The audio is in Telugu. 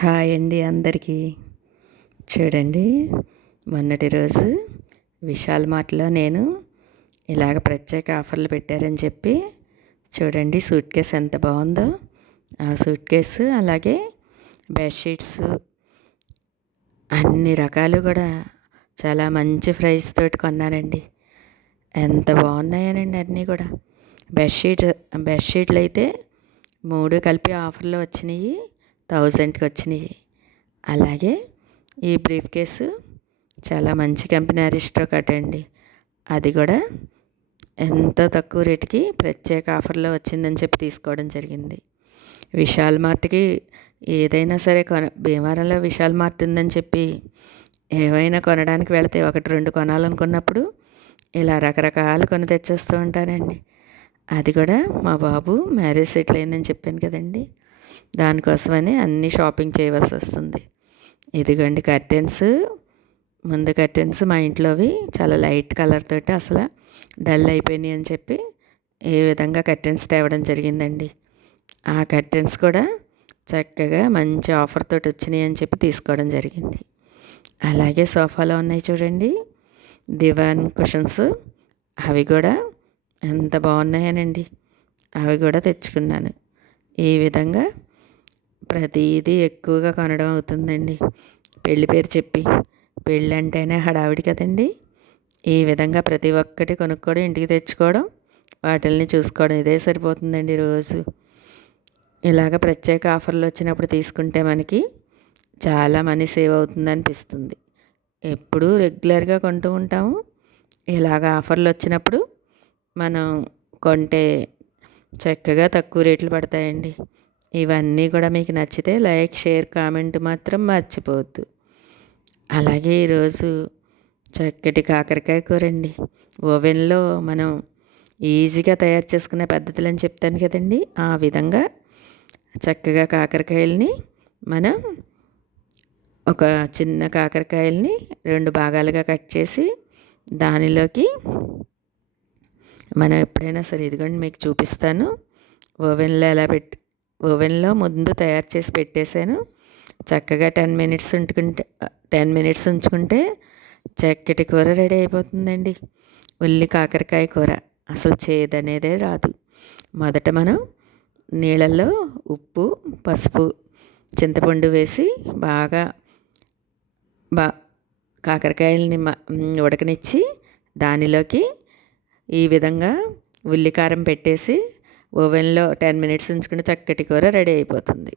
హాయ్ అండి అందరికీ. చూడండి మొన్నటి రోజు విశాల్ మార్ట్లో నేను ఇలాగ ప్రత్యేక ఆఫర్లు పెట్టారని చెప్పి చూడండి సూట్ కేస్ ఎంత బాగుందో. ఆ సూట్ కేసు అలాగే బెడ్షీట్స్ అన్ని రకాలు కూడా చాలా మంచి ప్రైస్ తోటి కొన్నానండి ఎంత బాగున్నాయనండి అన్నీ కూడా. బెడ్షీట్స్ బెడ్షీట్లు అయితే మూడు కలిపి ఆఫర్లో వచ్చినాయి. థౌజండ్కి వచ్చినాయి. అలాగే ఈ బ్రీఫ్ కేసు చాలా మంచి కంపెనీ అరిస్టో కట్టండి అది కూడా ఎంతో తక్కువ రేటుకి ప్రత్యేక ఆఫర్లో వచ్చిందని చెప్పి తీసుకోవడం జరిగింది. విశాల్ మార్ట్కి ఏదైనా సరే కొన భీమవరంలో విశాల్ మార్ట్ ఉందని చెప్పి ఏవైనా కొనడానికి వెళితే ఒకటి రెండు కొనాలనుకున్నప్పుడు ఇలా రకరకాలు కొని తెచ్చేస్తూ ఉంటానండి అది కూడా మా బాబు మ్యారేజ్ సెటిల్ అయిందని చెప్పాను కదండి. దానికోసమని అన్నీ షాపింగ్ చేయవలసి వస్తుంది. ఇదిగోండి కర్టెన్స్. ముందు కర్టెన్స్ మా ఇంట్లోవి చాలా లైట్ కలర్ తోటి అసలు డల్ అయిపోయినాయి అని చెప్పి ఏ విధంగా కర్టెన్స్ తేవడం జరిగిందండి. ఆ కర్టెన్స్ కూడా చక్కగా మంచి ఆఫర్ తోటి వచ్చినాయి అని చెప్పి తీసుకోవడం జరిగింది. అలాగే సోఫాలో ఉన్నాయి చూడండి. Divan cushions. అవి కూడా ఎంత బాగున్నాయనండి. అవి కూడా తెచ్చుకున్నాను. ఈ విధంగా ప్రతిదీ ఎక్కువగా కొనడం అవుతుందండి. పెళ్ళి పేరు చెప్పి. పెళ్ళి అంటేనే హడావిడి కదండి. ఈ విధంగా ప్రతి ఒక్కటి కొనుక్కోవడం ఇంటికి తెచ్చుకోవడం వాటిల్ని చూసుకోవడం ఇదే సరిపోతుందండి రోజు. ఇలాగ ప్రత్యేక ఆఫర్లు వచ్చినప్పుడు తీసుకుంటే మనకి చాలా మనీ సేవ్ అవుతుంది అనిపిస్తుంది ఎప్పుడూ రెగ్యులర్గా కొంటూ ఉంటాము. ఇలాగ ఆఫర్లు వచ్చినప్పుడు మనం కొంటే చక్కగా తక్కువ రేట్లు పడతాయండి. ఇవన్నీ కూడా మీకు నచ్చితే లైక్ షేర్ కామెంట్ మాత్రం మర్చిపోవద్దు. అలాగే ఈరోజు చక్కటి కాకరకాయ కూరండి. ఓవెన్లో మనం ఈజీగా తయారు చేసుకునే పద్ధతులు అని చెప్తాను కదండి. ఆ విధంగా చక్కగా కాకరకాయలని మనం ఒక చిన్న కాకరకాయల్ని రెండు భాగాలుగా కట్ చేసి దానిలోకి మనం ఎప్పుడైనా సరే ఇదిగోండి మీకు చూపిస్తాను. ఓవెన్లో ఎలా పెట్టి ఓవెన్లో ముందు తయారు చేసి పెట్టేశాను. చక్కగా టెన్ మినిట్స్ ఉంచుకుంటే టెన్ మినిట్స్ ఉంచుకుంటే చక్కటి కూర రెడీ అయిపోతుందండి. ఉల్లి కాకరకాయ కూర. అసలు చేదనేదే రాదు. మొదట మనం నీళ్ళల్లో ఉప్పు పసుపు చింతపండు వేసి బాగా బా కాకరకాయలని ఉడకనిచ్చి దానిలోకి ఈ విధంగా ఉల్లికారం పెట్టేసి ఓవెన్లో టెన్ మినిట్స్ ఉంచుకుంటే చక్కటి కూర రెడీ అయిపోతుంది.